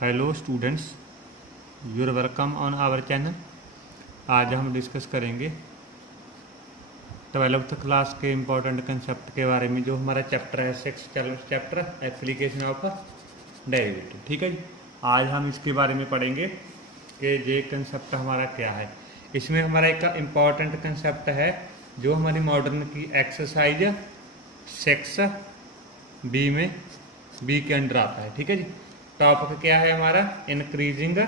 Hello students, your welcome on our channel. आज हम discuss करेंगे 12th क्लास के इम्पोर्टेंट कंसेप्ट के बारे में। जो हमारा चैप्टर है 6 चैप्टर एप्लीकेशन ऑफ डेरिवेटिव। ठीक है जी, आज हम इसके बारे में पढ़ेंगे कि ये कंसेप्ट हमारा क्या है। इसमें हमारा एक इम्पॉर्टेंट कंसेप्ट है जो हमारी मॉडर्न की एक्सरसाइज 6 बी में बी के अंडर आता है। ठीक है जी, टॉपिक क्या है हमारा? Increasing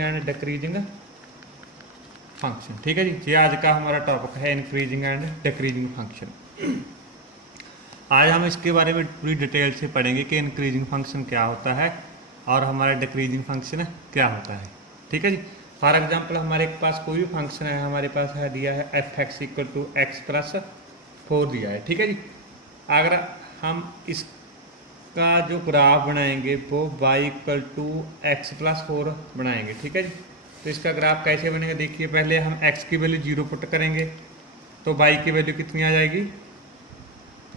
and decreasing function. ठीक है जी, ये आज का हमारा टॉपिक है इंक्रीजिंग एंड डिक्रीजिंग फंक्शन। आज हम इसके बारे में पूरी डिटेल से पढ़ेंगे कि इंक्रीजिंग फंक्शन क्या होता है और हमारा डिक्रीजिंग फंक्शन क्या होता है। ठीक है जी, फॉर एग्जाम्पल हमारे पास कोई भी फंक्शन है, हमारे पास है दिया है f x equal to x plus 4 दिया है। ठीक है जी, अगर हम इसका जो ग्राफ बनाएंगे वो y equal to x plus 4 बनाएंगे। ठीक है जी, तो इसका ग्राफ कैसे बनेगा? देखिए, पहले हम x की वैल्यू 0 पुट करेंगे तो y की वैल्यू कितनी आ जाएगी?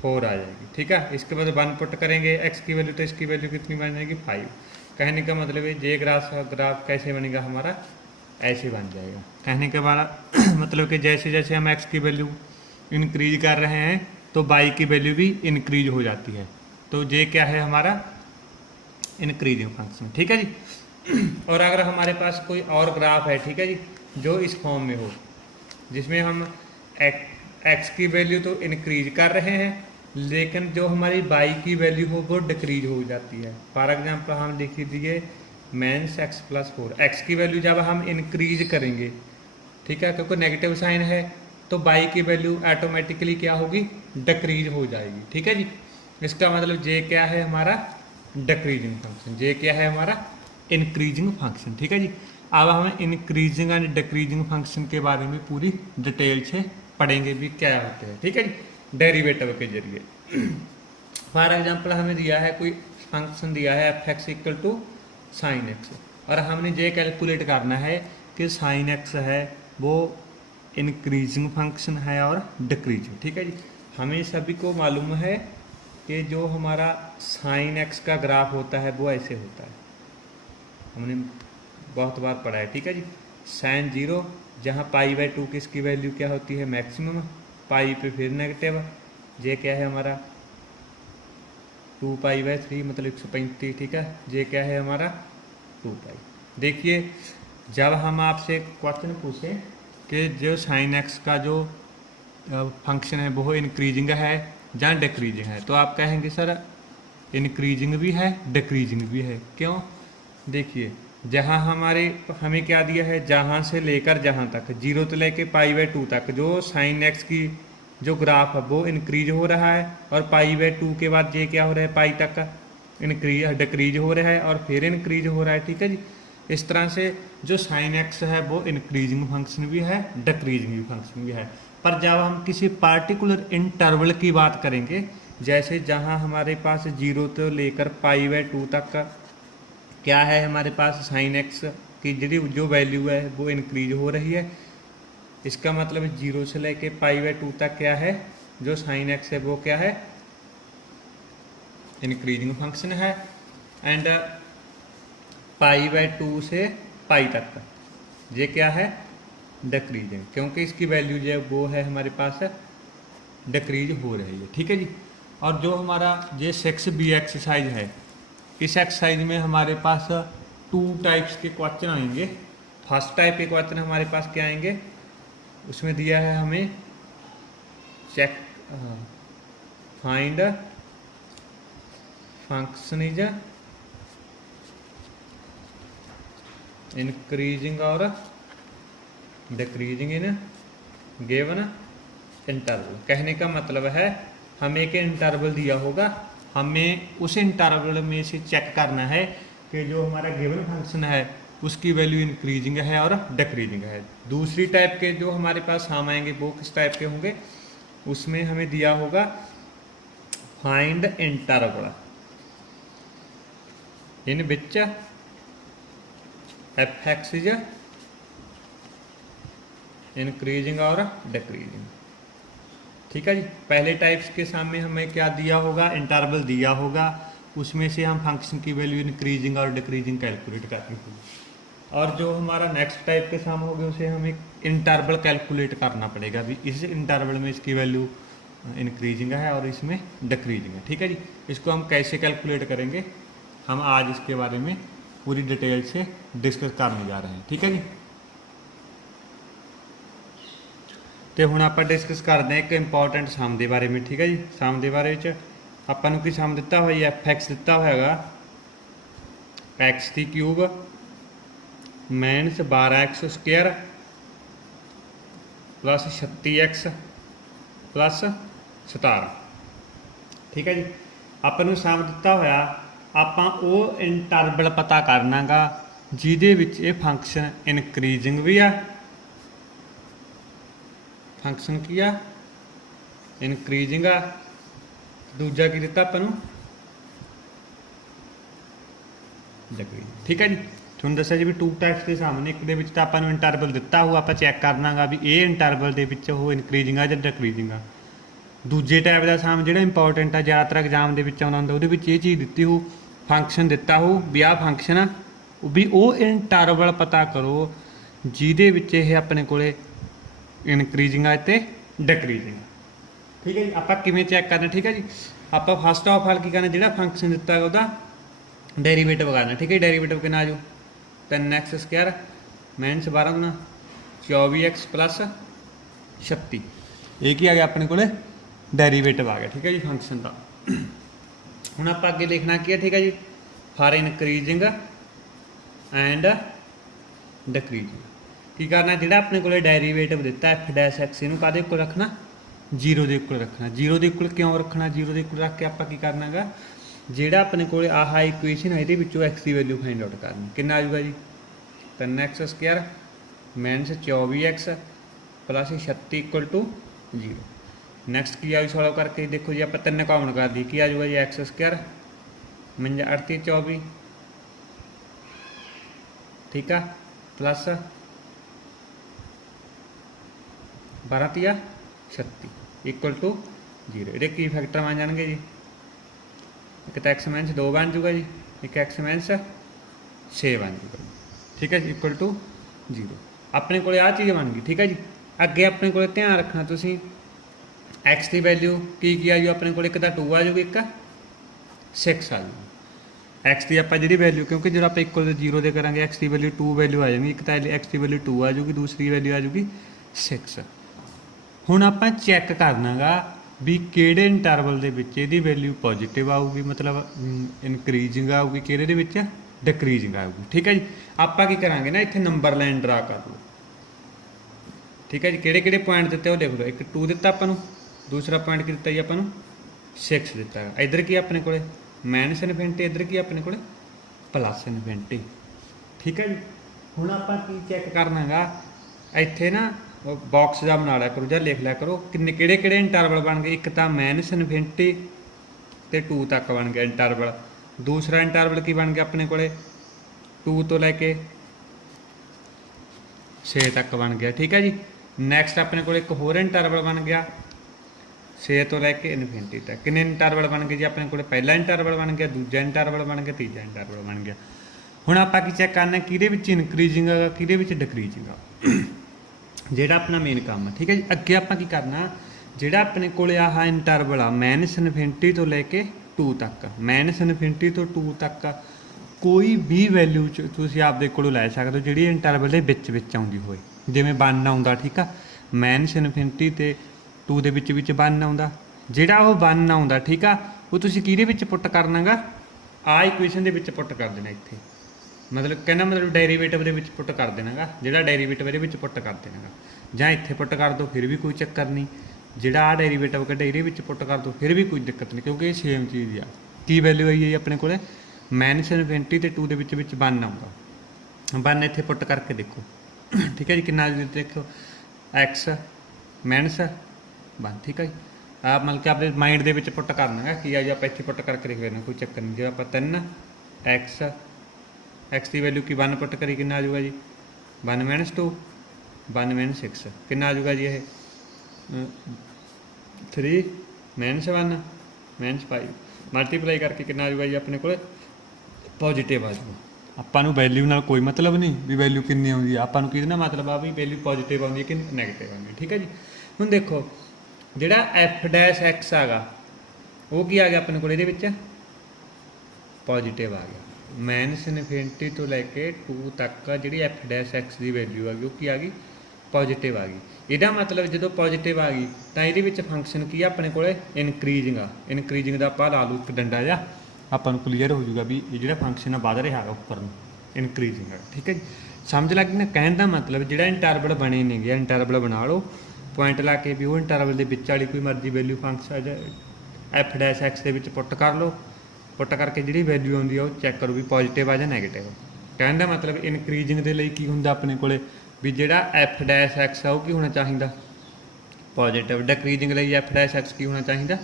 4 आ जाएगी। ठीक है, इसके बाद 1 पुट करेंगे x की वैल्यू तो इसकी वैल्यू कितनी बन जाएगी? 5। कहने का मतलब है ये ग्राफ कैसे बनेगा हमारा? ऐसे बन जाएगा। कहने के बाद मतलब कि जैसे जैसे हम x की वैल्यू इंक्रीज कर रहे हैं तो y की वैल्यू भी इंक्रीज हो जाती है। तो ये क्या है हमारा? Increasing function. ठीक है जी, और अगर हमारे पास कोई और ग्राफ है, ठीक है जी, जो इस फॉर्म में हो जिसमें हम x की वैल्यू तो इंक्रीज कर रहे हैं लेकिन जो हमारी y की वैल्यू हो वो डिक्रीज हो जाती है। फॉर एग्जाम्पल हम लिख दीजिए माइनस एक्स प्लस 4। एक्स की वैल्यू जब हम इंक्रीज करेंगे, ठीक है, क्योंकि नेगेटिव साइन है तो y की वैल्यू ऑटोमेटिकली क्या होगी? डिक्रीज हो जाएगी। ठीक है जी, इसका मतलब जे क्या है हमारा? Decreasing function. जे क्या है हमारा? Increasing function. ठीक है जी, अब हम इंक्रीजिंग एंड डिक्रीजिंग फंक्शन के बारे में पूरी डिटेल से पढ़ेंगे भी क्या होते हैं। ठीक है जी, डेरिवेटिव के जरिए। फॉर एग्जाम्पल हमें दिया है कोई फंक्शन दिया है f x equal to sine x, और हमने ये कैलकुलेट करना है कि साइन एक्स है वो इंक्रीजिंग फंक्शन है और डिक्रीजिंग। ठीक है जी, हमें सभी को मालूम है कि जो हमारा साइन एक्स का ग्राफ होता है वो ऐसे होता है, हमने बहुत बार पढ़ा है। ठीक है जी, साइन 0 जहाँ π/2 की इसकी वैल्यू क्या होती है? मैक्सिमम। पाई पे फिर नेगेटिव। ये क्या है हमारा? 2π/3 मतलब 135। ठीक है, ये क्या है हमारा? 2π। देखिए, जब हम आपसे क्वेश्चन पूछें कि जो साइन एक्स का जो फंक्शन है वो इंक्रीजिंग है या डिक्रीजिंग है, तो आप कहेंगे सर इंक्रीजिंग भी है डिक्रीजिंग भी है। क्यों? देखिए, जहाँ हमें क्या दिया है, जहाँ से लेकर जहाँ तक 0 से लेके π/2 तक जो साइन एक्स की जो ग्राफ है वो इंक्रीज हो रहा है, और π/2 के बाद ये क्या हो रहा है? पाई तक डिक्रीज हो रहा है और फिर इंक्रीज हो रहा है। ठीक है जी, इस तरह से जो साइन एक्स है वो इंक्रीजिंग फंक्शन भी है डिक्रीजिंग फंक्शन भी है। पर जब हम किसी पार्टिकुलर इंटरवल की बात करेंगे, जैसे जहाँ हमारे पास 0 से लेकर π/2 तक का क्या है हमारे पास? साइन एक्स की जो वैल्यू है वो इंक्रीज हो रही है। इसका मतलब 0 से लेके π/2 तक क्या है? जो साइन एक्स है वो क्या है? इंक्रीजिंग फंक्शन है। एंड π/2 से पाई तक का ये क्या है? डिक्रीजिंग, क्योंकि इसकी वैल्यू जो है वो है हमारे पास डिक्रीज हो रही है। ठीक है जी, और जो हमारा ये 6b एक्सरसाइज है, इस एक्सरसाइज में हमारे पास 2 टाइप्स के क्वेश्चन आएंगे। फर्स्ट टाइप के क्वेश्चन हमारे पास क्या आएंगे? उसमें दिया है हमें check find function is increasing और डिक्रीजिंग इन गिवन इंटरवल। कहने का मतलब है हमें एक इंटरवल दिया होगा, हमें उस इंटरवल में से चेक करना है कि जो हमारा गिवन फंक्शन है उसकी वैल्यू इंक्रीजिंग है और डिक्रीजिंग है। दूसरी टाइप के जो हमारे पास हम आएंगे वो किस टाइप के होंगे? उसमें हमें दिया होगा find interval in which F x is increasing और डिक्रीजिंग। ठीक है जी। पहले टाइप्स के सामने हमें क्या दिया होगा, इंटरवल दिया होगा, उसमें से हम फंक्शन की वैल्यू इंक्रीजिंग और डिक्रीजिंग कैलकुलेट करनी होगी। और जो हमारा नेक्स्ट टाइप के साम होगा उसे हम एक इंटरवल कैलकुलेट करना पड़ेगा भी, इस इंटरवल में इसकी वैल्यू इंक्रीजिंग है और इसमें डिक्रीजिंग है। ठीक है जी। इसको हम कैसे कैलकुलेट करेंगे, हम आज इसके बारे में पूरी डिटेल से डिस्कस करने जा रहे हैं। ठीक है जी। तो ਹੁਣ ਆਪਾਂ डिस्कस करते हैं एक इंपॉर्टेंट सम के बारे में। ठीक है जी। सम के बारे में ਆਪਾਂ ਨੂੰ ਕੀ ਸਮ ਦਿੱਤਾ ਹੋਇਆ, एफ ਦਿੱਤਾ ਹੋਇਆਗਾ एक्स की cube -12x² plus 36x plus 17। ठीक है जी। ਆਪਾਂ ਨੂੰ ਸਮ ਦਿੱਤਾ ਹੋਇਆ, ਆਪਾਂ ਉਹ ਇੰਟਰਵਲ ਪਤਾ ਕਰਨਾਗਾ ਜਿਹਦੇ ਵਿੱਚ ਇਹ ਫੰਕਸ਼ਨ ਇਨਕਰੀਜ਼ਿੰਗ ਵੀ ਆ, फंक्शन की आ इनक्रीजिंग आ, दूजा की दिता अपन डिक्रीजिंग। ठीक है जी। तुहानूं दस्सिया जी भी टू टाइप्स के सामने, एक दे विच तां आपां नूं इंटरवल दिता हो, आप चैक करनागा भी ये इंटरवल दे विच वो इनक्रीजिंग आ जां डिक्रीजिंग आ। दूजे टाइप का साम जिहड़ा इंपॉर्टेंट आ, ज़्यादातर एग्जाम दे विच आउंदा हुंदा, उहदे विच ये चीज़ दित्ती हो, फंक्शन दिता हो भी आ फंक्शन आ भी वो इंटरवल पता करो जिहदे विच ये अपने कोले इनक्रीजिंग है तो डिक्रीजिंग। ठीक है जी। आप किमें चैक करना, ठीक है जी। आप फस्ट ऑफ ऑल की करना, जो फंक्शन दिता है वह डेरीवेटिव करना। ठीक है। डेरीवेटिव कितना आ जाओ 3x² -12 गुना 24x प्लस 36, ये की आ गया अपने को डेरीवेटिव आ गया। ठीक है जी फंक्शन का। हुण आप अगे लिखना की है, ठीक है जी, फॉर इनक्रीजिंग एंड डिक्रीजिंग की करना, जो अपने को डेरीवेटिव दिता f'(x) इनू कादे कोल रखना, 0 के कोल रखना। 0 के कोल क्यों रखना, 0 के कोल रख के आप करनागा जोड़ा अपने को आह इक्वेशन है ये x की वैल्यू फाइंड आउट करनी, कितना आ जाऊगा जी 3x² -24x प्लस 36 = 0। नैक्सट की आ सॉल्व करके देखो जी, आप 3 कॉमन कर दी, की आ जाऊगा जी x² -8 24, ठीक है, प्लस 12 36 = 0। ये की फैक्टर बन जाएंगे जी, एक तो x- 2 बन जूगा जी, एक x- 6 बन जूगा। ठीक है जी, = 0। अपने को आ चीज़ बन गई। ठीक है जी। अगे अपने को ध्यान रखना तुसी, x की वैल्यू की आ जाऊ अपने को, एक तो 2 आ जाऊगी, एक 6 आ जाऊगी। x की आप जी वैल्यू, क्योंकि जो आप = 0 दे करेंगे x की वैल्यू 2 वैल्यू आ जाएगी, एक तो x की वैल्यू 2 आ जाऊगी, दूसरी वैल्यू आ जाऊगी 6। हुण आपां चैक करनागा भी किहड़े इंटरवल दे विच इहदी वैल्यू पॉजिटिव आऊगी, मतलब इनक्रीजिंग आऊगी, किहड़े दे विच डिक्रीजिंग आऊगी। ठीक है जी। आपां की करांगे ना, इत्थे नंबर लाइन ड्रा कर लो। ठीक है जी। किहड़े किहड़े पॉइंट दिते वो देख लो, एक 2 दिता आपां नूं, दूसरा पॉइंट की दिता जी आपां नूं 6 दिता है। इधर की अपने को -∞, इधर की अपने को +∞। ठीक है जी। हुण आपां की चैक करनागा, इत्थे ना बॉक्स जा बना लिया करो या लिख लिया करो किन्ने किहड़े इंटरवल बन गए। एक तो -∞ ते 2 तक बन गया इंटरवल, दूसरा इंटरवल की बन गया अपने को 2 तो लैके 6 तक बन गया। ठीक है जी। नैक्सट अपने को एक होर इंटरवल बन गया 6 तो लैके ∞ तक। किन्ने इंटरवल बन गए जी अपने को, पहला इंटरवल बन गया, दूजा इंटरवल बन गया, तीजा इंटरवल बन गया। हुण आपां की चैक करना किहदे विच इनक्रीजिंग आ, किहदे विच डिक्रीजिंग आ, ਜਿਹੜਾ अपना मेन काम है। ठीक है जी। अगे आप करना, ਜਿਹੜਾ अपने को आह इंटरवल आ -∞ तो लैके 2 तक, -∞ तो 2 तक कोई भी वैल्यू तुसीं आपदे कोलों लै सकदे हो ਜਿਹੜੀ इंटरवल ਦੇ ਵਿੱਚ ਆਉਂਦੀ ਹੋਏ, ਜਿਵੇਂ 1 ਆਉਂਦਾ। ठीक आ, -∞ ਤੇ 2 ਦੇ ਵਿੱਚ 1 ਆਉਂਦਾ, ਜਿਹੜਾ ਉਹ 1 ਆਉਂਦਾ। ठीक आ, ਉਹ ਤੁਸੀਂ ਕਿਹਦੇ ਵਿੱਚ ਪੁੱਟ ਕਰਨਾਗਾ, ਆ ਇਕੁਏਸ਼ਨ ਦੇ ਵਿੱਚ ਪੁੱਟ ਕਰ ਦੇਣਾ। ਇੱਥੇ मतलब कहना मतलब डेरीवेटिव के पुट कर देना गा, जो डेरीवेटिव ये पुट कर देना गा, ਜਾਂ इत्थे पुट कर दो फिर भी कोई चक्कर नहीं, जोड़ा आ डेरीवेटिव कढ़े ये पुट कर दो फिर भी कोई दिक्कत नहीं, क्योंकि सेम चीज़ आ। की वैल्यू आई है अपने को -∞ ते 2 के 1 आऊँगा, 1 इत्थे पुट करके देखो। ठीक है जी। कितना देखो x -1। ठीक है जी। आप मतलब कि अपने माइंड के पुट करना है कि आप इत्थे पुट करके देख लेना, कोई चक्कर नहीं। जो आप 3x x की वैल्यू की 1 पुट करी, कितना आ जाऊगा जी 1 - 2 1 - 6, कितना आ जाऊगा जी ये 3 -1 -5 ਮਲਟੀਪਲਾਈ ਕਰਕੇ ਕਿੰਨਾ ਆ ਜਾਊਗਾ ਜੀ ਆਪਣੇ ਕੋਲ ਪੋਜ਼ਿਟਿਵ ਆ ਜਾਊਗਾ। ਆਪਾਂ ਨੂੰ ਵੈਲਿਊ ਨਾਲ ਕੋਈ ਮਤਲਬ ਨਹੀਂ ਵੀ ਵੈਲਿਊ ਕਿੰਨੀ ਆਉਂਦੀ ਆ, ਆਪਾਂ ਨੂੰ ਕਿਹਦੇ ਨਾਲ ਮਤਲਬ ਆ ਵੀ ਵੈਲਿਊ ਪੋਜ਼ਿਟਿਵ ਆਉਂਦੀ ਹੈ ਕਿ ਨੈਗੇਟਿਵ ਆਉਂਦੀ ਹੈ। ਠੀਕ ਹੈ ਜੀ। ਹੁਣ ਦੇਖੋ ਜਿਹੜਾ f' ਹੈਗਾ ਉਹ ਕੀ ਆ ਗਿਆ ਆਪਣੇ ਕੋਲ ਇਹਦੇ ਵਿੱਚ ਪੋਜ਼ਿਟਿਵ ਆ ਗਿਆ। -∞ ਤੋਂ ਲੈ ਕੇ 2 ਤੱਕ ਜਿਹੜੀ f' ਦੀ ਵੈਲਿਊ ਆ ਗਈ ਉਹ ਕੀ ਆ ਗਈ ਪੋਜ਼ਿਟਿਵ ਆ ਗਈ। ਇਹਦਾ ਮਤਲਬ ਜਦੋਂ ਪੋਜ਼ਿਟਿਵ ਆ ਗਈ ਤਾਂ ਇਹਦੇ ਵਿੱਚ ਫੰਕਸ਼ਨ ਕੀ ਆ ਆਪਣੇ ਕੋਲੇ ਇਨਕਰੀਜ਼ਿੰਗ ਆ। ਇਨਕਰੀਜ਼ਿੰਗ ਦਾ ਆਪਾਂ ਲਾ ਲਓ ਇੱਕ ਡੰਡਾ ਜਿਹਾ, ਆਪਾਂ ਨੂੰ ਕਲੀਅਰ ਹੋ ਜਾਊਗਾ ਵੀ ਇਹ ਜਿਹੜਾ ਫੰਕਸ਼ਨ ਆ ਵੱਧ ਰਿਹਾ ਹੈਗਾ ਉੱਪਰ ਨੂੰ, ਇਨਕਰੀਜ਼ਿੰਗ ਹੈ। ਠੀਕ ਹੈ ਜੀ। ਸਮਝ ਲੱਗ ਗਈ ਨਾ। ਕਹਿਣ ਦਾ ਮਤਲਬ ਜਿਹੜਾ ਇੰਟਰਵਲ ਬਣੇ ਨੇਗੇ, ਇੰਟਰਵਲ ਬਣਾ ਲਓ ਪੁਆਇੰਟ ਲਾ ਕੇ ਵੀ ਉਹ ਇੰਟਰਵਲ ਦੇ ਵਿੱਚ ਵਾਲੀ ਕੋਈ ਮਰਜ਼ੀ ਵੈਲਿਊ ਫੰਕਸ਼ਨ f' ਦੇ ਵਿੱਚ ਪੁੱਟ ਕਰ ਲਓ। ਪੁੱਟ ਕਰਕੇ ਜਿਹੜੀ ਵੈਲਿਊ ਆਉਂਦੀ ਆ ਉਹ ਚੈੱਕ ਕਰੋ ਵੀ ਪੋਜ਼ਿਟਿਵ ਆ ਜਾਂ ਨੈਗੇਟਿਵ। ਕਹਿਣ ਦਾ ਮਤਲਬ ਇਨਕਰੀਜ਼ਿੰਗ ਦੇ ਲਈ ਕੀ ਹੁੰਦਾ ਆਪਣੇ ਕੋਲੇ ਵੀ ਜਿਹੜਾ f' ਆ ਉਹ ਕੀ ਹੋਣਾ ਚਾਹੀਦਾ ਪੋਜ਼ਿਟਿਵ। ਡਿਕਰੀਜ਼ਿੰਗ ਲਈ f' ਕੀ ਹੋਣਾ ਚਾਹੀਦਾ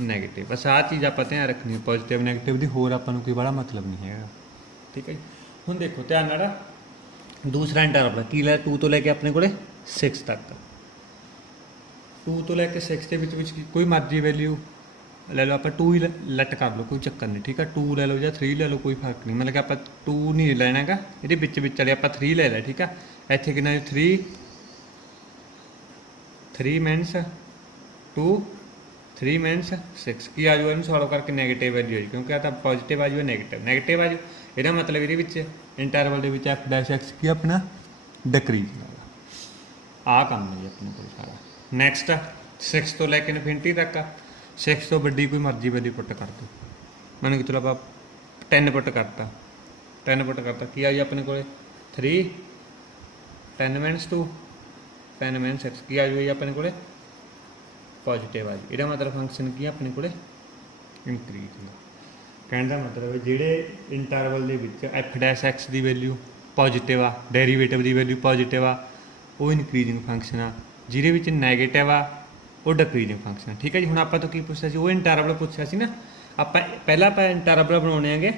ਨੈਗੇਟਿਵ। ਬਸ ਆਹ ਚੀਜ਼ ਆਪਾਂ ਧਿਆਨ ਰੱਖਣੀ ਹੈ, ਪੋਜ਼ਿਟਿਵ ਨੈਗੇਟਿਵ ਦੀ, ਹੋਰ ਆਪਾਂ ਨੂੰ ਕੋਈ ਬੜਾ ਮਤਲਬ ਨਹੀਂ ਹੈਗਾ। ਠੀਕ ਹੈ ਜੀ। ਹੁਣ ਦੇਖੋ ਧਿਆਨ ਨਾਲ ਦੂਸਰਾ ਇੰਟਰਵਲ ਕੀ ਲੈ 2 ਤੋਂ ਲੈ ਕੇ ਆਪਣੇ ਕੋਲੇ 6 ਤੱਕ। 2 ਤੋਂ ਲੈ ਕੇ 6 ਦੇ ਵਿੱਚ ਕੋਈ ਮਰਜ਼ੀ ਵੈਲਿਊ ਲੈ ਲਓ, ਆਪਾਂ 2 ਹੀ ਲੈਟ ਕਰ ਲਓ, ਕੋਈ ਚੱਕਰ ਨਹੀਂ। ਠੀਕ ਹੈ। 2 ਲੈ ਲਓ ਜਾਂ 3 ਲੈ ਲਓ, ਕੋਈ ਫਰਕ ਨਹੀਂ। ਮਤਲਬ ਕਿ ਆਪਾਂ 2 ਨਹੀਂ ਲੈਣਾ ਹੈਗਾ, ਇਹਦੇ ਵਿੱਚ ਵਾਲੇ ਆਪਾਂ 3 ਲੈ ਲਿਆ। ਠੀਕ ਆ। ਇੱਥੇ ਕਿੰਨਾ 3 -2 3 -6 ਕੀ ਆ ਜਾਊਗਾ ਇਹਨੂੰ ਸੋਲਵ ਕਰਕੇ ਨੈਗੇਟਿਵ ਵੈਲਿਊ ਆ ਜੀ, ਕਿਉਂਕਿ ਆ ਤਾਂ ਪੋਜ਼ਿਟਿਵ ਆ ਜਾਊਗਾ ਨੈਗੇਟਿਵ ਆ ਜਾਊ। ਇਹਦਾ ਮਤਲਬ ਇਹਦੇ ਵਿੱਚ ਇੰਟਰਵਲ ਦੇ ਵਿੱਚ f' ਕੀ ਆਪਣਾ ਡਿਕਰੀਜ਼ ਹੋਗਾ। ਆਹ ਕੰਮ ਹੈ ਜੀ ਆਪਣੇ ਕੋਲ ਸਾਰਾ। ਨੈਕਸਟ 6 ਤੋਂ ਲੈ ਕੇ ਇਨਫਿਨਿਟੀ ਤੱਕ ਆ। 6 ਤੋਂ ਵੱਡੀ ਕੋਈ ਮਰਜ਼ੀ ਵੈਲਿਊ ਪੁੱਟ ਕਰ ਦਿਓ। ਮੰਨ ਕੇ ਚਲੋ ਆਪਾਂ 10 ਪੁੱਟ ਕਰਤਾ, 10 ਪੁੱਟ ਕਰਤਾ ਕੀ ਆ ਜੀ ਆਪਣੇ ਕੋਲ 3 10 -2 10 -6 ਕੀ ਆ ਜਾਊਗਾ ਜੀ ਆਪਣੇ ਕੋਲ ਪੋਜ਼ਿਟਿਵ ਆ ਜੀ। ਇਹਦਾ ਮਤਲਬ ਫੰਕਸ਼ਨ ਕੀ ਆ ਆਪਣੇ ਕੋਲ ਇਨਕਰੀਜ਼ ਹੈ। ਕਹਿਣ ਦਾ ਮਤਲਬ ਜਿਹੜੇ ਇੰਟਰਵਲ ਦੇ ਵਿੱਚ f' ਦੀ ਵੈਲਿਊ ਪੋਜ਼ਿਟਿਵ ਆ, ਡੈਰੀਵੇਟਿਵ ਦੀ ਵੈਲਿਊ ਪੋਜ਼ਿਟਿਵ ਆ, ਉਹ ਇਨਕਰੀਜ਼ਿੰਗ ਫੰਕਸ਼ਨ ਆ। ਜਿਹਦੇ ਵਿੱਚ ਨੈਗੇਟਿਵ ਆ ਉਹ ਡਿਕਰੀਜ਼ਿੰਗ ਫੰਕਸ਼ਨ ਆ। ਠੀਕ ਹੈ ਜੀ। ਹੁਣ ਆਪਾਂ ਤੋਂ ਕੀ ਪੁੱਛਿਆ ਸੀ, ਉਹ ਇੰਟਰਵਲ ਪੁੱਛਿਆ ਸੀ ਨਾ। ਪਹਿਲਾਂ ਆਪਾਂ ਇੰਟਰਵਲ ਬਣਾਉਣੇ ਹੈਗੇ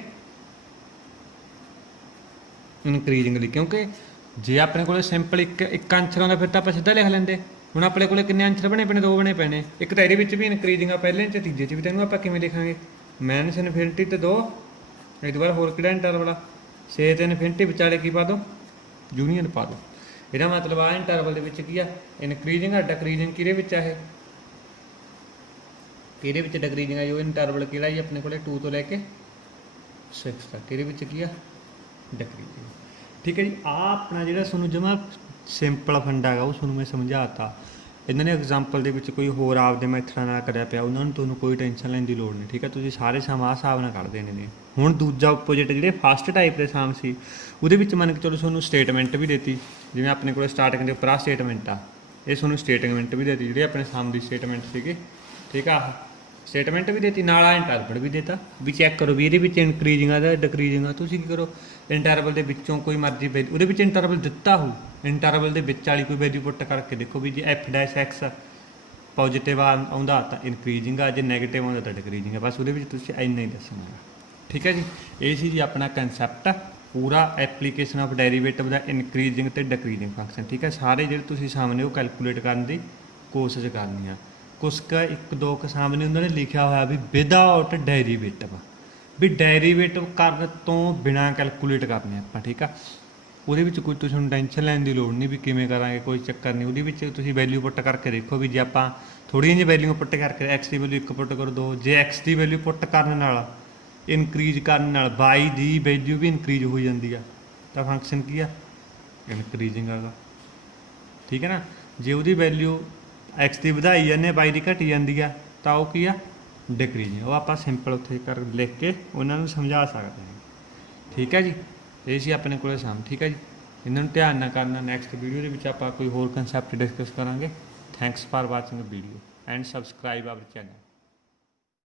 ਇਨਕਰੀਜ਼ਿੰਗ ਲਈ, ਕਿਉਂਕਿ ਜੇ ਆਪਣੇ ਕੋਲ ਸਿੰਪਲ ਇੱਕ ਆਨਸਰ ਆਉਂਦਾ ਫਿਰ ਤਾਂ ਆਪਾਂ ਸਿੱਧਾ ਲਿਖ ਲੈਂਦੇ। ਹੁਣ ਆਪਣੇ ਕੋਲ ਕਿੰਨੇ ਆਨਸਰ ਬਣੇ ਪੈਣੇ 2 ਬਣੇ ਪੈਣੇ। ਇੱਕ ਤਾਂ ਇਹਦੇ ਵਿੱਚ ਵੀ ਇਨਕਰੀਜ਼ਿੰਗ ਆ ਪਹਿਲੇ 'ਚ, ਤੀਜੇ 'ਚ ਵੀ। ਤੈਨੂੰ ਆਪਾਂ ਕਿਵੇਂ ਲਿਖਾਂਗੇ -∞ ਤੇ 2 ਇੱਕ ਵਾਰ ਹੋਰ ਕਿਹੜਾ ਇੰਟਰਵਲ ਆ 6 ਤੇ ਇਨਫਿਨਿਟੀ ਵਿਚਾਲੇ ਕੀ ਪਾ ਦਿਓ ਯੂਨੀਅਨ ਪਾ ਦਿਓ। ਇਹਦਾ ਮਤਲਬ ਆ ਇੰਟਰਵਲ ਦੇ ਵਿੱਚ ਕੀ ਆ ਇਨਕਰੀਜ਼ਿੰਗ ਆ। ਡਿਕਰੀਜ਼ਿੰਗ ਕਿਹਦੇ ਵਿੱਚ ਆ ਇਹ ਕਿਹਦੇ ਵਿੱਚ ਡਿਕਰੀਜ਼ਿੰਗ ਆ ਜੀ ਉਹ ਇੰਟਰਵਲ ਕਿਹੜਾ ਜੀ ਆਪਣੇ ਕੋਲੇ 2 ਤੋਂ ਲੈ ਕੇ 6 ਤੱਕ। ਇਹਦੇ ਵਿੱਚ ਕੀ ਆ ਡਿਕਰੀਜ਼ਿੰਗ। ਠੀਕ ਹੈ ਜੀ। ਆ ਆਪਣਾ ਜਿਹੜਾ ਤੁਹਾਨੂੰ ਜਮਾ ਸਿੰਪਲ ਫੰਡਾ ਹੈਗਾ ਉਹ ਤੁਹਾਨੂੰ ਮੈਂ ਸਮਝਾਤਾ। ਇਹਨਾਂ ਨੇ ਐਗਜ਼ਾਮਪਲ ਦੇ ਵਿੱਚ ਕੋਈ ਹੋਰ ਆਪਦੇ ਮੈਥਡਾਂ ਨਾਲ ਕਰਿਆ ਪਿਆ, ਉਹਨਾਂ ਨੂੰ ਤੁਹਾਨੂੰ ਕੋਈ ਟੈਨਸ਼ਨ ਲੈਣ ਦੀ ਲੋੜ ਨਹੀਂ। ਠੀਕ ਹੈ। ਤੁਸੀਂ ਸਾਰੇ ਸਮ ਆਹ ਹਿਸਾਬ ਨਾਲ ਕੱਢ ਦੇਣੇ ਨੇ। ਹੁਣ ਦੂਜਾ ਆਪੋਜਿਟ ਜਿਹੜੇ ਫਸਟ ਟਾਈਪ ਦੇ ਸਮ ਸੀ ਉਹਦੇ ਵਿੱਚ ਮੰਨ ਕੇ ਚਲੋ ਤੁਹਾਨੂੰ ਸਟੇਟਮੈਂਟ ਵੀ ਦੇਤੀ, ਜਿਵੇਂ ਆਪਣੇ ਕੋਲ ਸਟਾਰਟਿੰਗ ਦੇ ਉੱਪਰ ਆ ਸਟੇਟਮੈਂਟ ਆ, ਇਹ ਤੁਹਾਨੂੰ ਸਟੇਟਮੈਂਟ ਵੀ ਦੇਤੀ ਜਿਹੜੇ ਆਪਣੇ ਸਮ ਦੀ ਸਟੇਟਮੈਂਟ ਸੀਗੇ। ਠੀਕ ਆ। ਸਟੇਟਮੈਂਟ ਵੀ ਦੇਤੀ ਨਾਲ ਆ ਇੰਟਰਵਲ ਵੀ ਦੇਤਾ ਵੀ ਚੈੱਕ ਕਰੋ ਵੀ ਇਹਦੇ ਵਿੱਚ ਇਨਕਰੀਜ਼ਿੰਗ ਆ ਜਾਂ ਡਿਕਰੀਜ਼ਿੰਗ ਆ। ਤੁਸੀਂ ਕੀ ਕਰੋ ਇੰਟਰਵਲ ਦੇ ਵਿੱਚੋਂ ਕੋਈ ਮਰਜ਼ੀ ਵੈਲਿਊ ਉਹਦੇ ਵਿੱਚ ਇੰਟਰਵਲ ਦਿੱਤਾ ਹੋ, ਇੰਟਰਵਲ ਦੇ ਵਿੱਚ ਵਾਲੀ ਕੋਈ ਵੈਲਿਊ ਪੁੱਟ ਕਰਕੇ ਦੇਖੋ ਵੀ ਜੇ f' ਪੋਜ਼ਿਟਿਵ ਆਉਂਦਾ ਤਾਂ ਇਨਕਰੀਜ਼ਿੰਗ ਆ, ਜੇ ਨੈਗੇਟਿਵ ਆਉਂਦਾ ਤਾਂ ਡਿਕਰੀਜ਼ਿੰਗ ਆ। ਬਸ ਉਹਦੇ ਵਿੱਚ ਤੁਸੀਂ ਇੰਨਾ ਹੀ ਦੱਸਣਾ ਹੈ। ਠੀਕ ਹੈ ਜੀ। ਇਹ ਸੀ ਜੀ ਆਪਣਾ ਕੰਸੈਪਟ ਪੂਰਾ application of derivative the increasing ਤੇ ਡਿਕਰੀਜ਼ਿੰਗ ਫੰਕਸ਼ਨ। ਠੀਕ ਹੈ। ਸਾਰੇ ਜਿਹੜੇ ਤੁਸੀਂ ਸਾਹਮਣੇ ਉਹ ਕੈਲਕੂਲੇਟ ਕਰਨ ਦੀ ਕੋਸ਼ਿਸ਼ ਕਰਨੀ ਆ। ਕੁਛ ਕੁ 1-2 ਸਾਹਮਣੇ ਉਹਨਾਂ ਨੇ ਲਿਖਿਆ ਹੋਇਆ ਵੀ ਵਿਦਆਊਟ ਡੈਰੀਵੇਟਿਵ, ਵੀ ਡੈਰੀਵੇਟਿਵ ਕਰਨ ਤੋਂ ਬਿਨਾਂ ਕੈਲਕੂਲੇਟ ਕਰਨੇ ਆਪਾਂ। ਠੀਕ ਆ। ਉਹਦੇ ਵਿੱਚ ਕੋਈ ਤੁਹਾਨੂੰ ਟੈਨਸ਼ਨ ਲੈਣ ਦੀ ਲੋੜ ਨਹੀਂ ਵੀ ਕਿਵੇਂ ਕਰਾਂਗੇ, ਕੋਈ ਚੱਕਰ ਨਹੀਂ। ਉਹਦੇ ਵਿੱਚ ਤੁਸੀਂ ਵੈਲਿਊ ਪੁੱਟ ਕਰਕੇ ਦੇਖੋ ਵੀ ਜੇ ਆਪਾਂ ਥੋੜ੍ਹੀਆਂ ਜਿਹੀ ਵੈਲਿਊ ਪੁੱਟ ਕਰਕੇ x ਦੀ ਵੈਲਿਊ 1 ਪੁੱਟ ਕਰੋ 2, ਜੇ x ਦੀ ਵੈਲਿਊ ਪੁੱਟ ਕਰਨ ਨਾਲ ਇਨਕਰੀਜ਼ ਕਰਨ ਨਾਲ y ਦੀ ਵੈਲਿਊ ਵੀ ਇਨਕਰੀਜ਼ ਹੋ ਜਾਂਦੀ ਆ ਤਾਂ ਫੰਕਸ਼ਨ ਕੀ ਆ ਇਨਕਰੀਜ਼ਿੰਗ ਆਗਾ। ਠੀਕ ਹੈ ਨਾ। ਜੇ ਉਹਦੀ ਵੈਲਿਊ x ਦੀ ਵਧਾਈ ਜਾਂਦੇ y ਦੀ ਘਟੀ ਜਾਂਦੀ ਆ ਤਾਂ ਉਹ ਕੀ ਆ ਡਿਕਰੀਜ਼ਿੰਗ। ਉਹ ਆਪਾਂ ਸਿੰਪਲ ਉੱਥੇ ਕਰ ਲਿਖ ਕੇ ਉਹਨਾਂ ਨੂੰ ਸਮਝਾ ਸਕਦੇ ਹਾਂ। ਠੀਕ ਹੈ ਜੀ। ਇਹ ਸੀ ਆਪਣੇ ਕੋਲ ਸਮ। ਠੀਕ ਹੈ ਜੀ। ਇਹਨਾਂ ਨੂੰ ਧਿਆਨ ਨਾਲ ਕਰਨਾ। ਨੈਕਸਟ ਵੀਡੀਓ ਦੇ ਵਿੱਚ ਆਪਾਂ ਕੋਈ ਹੋਰ ਕਨਸੈਪਟ ਡਿਸਕਸ ਕਰਾਂਗੇ। Thanks for watching video and subscribe hour channel.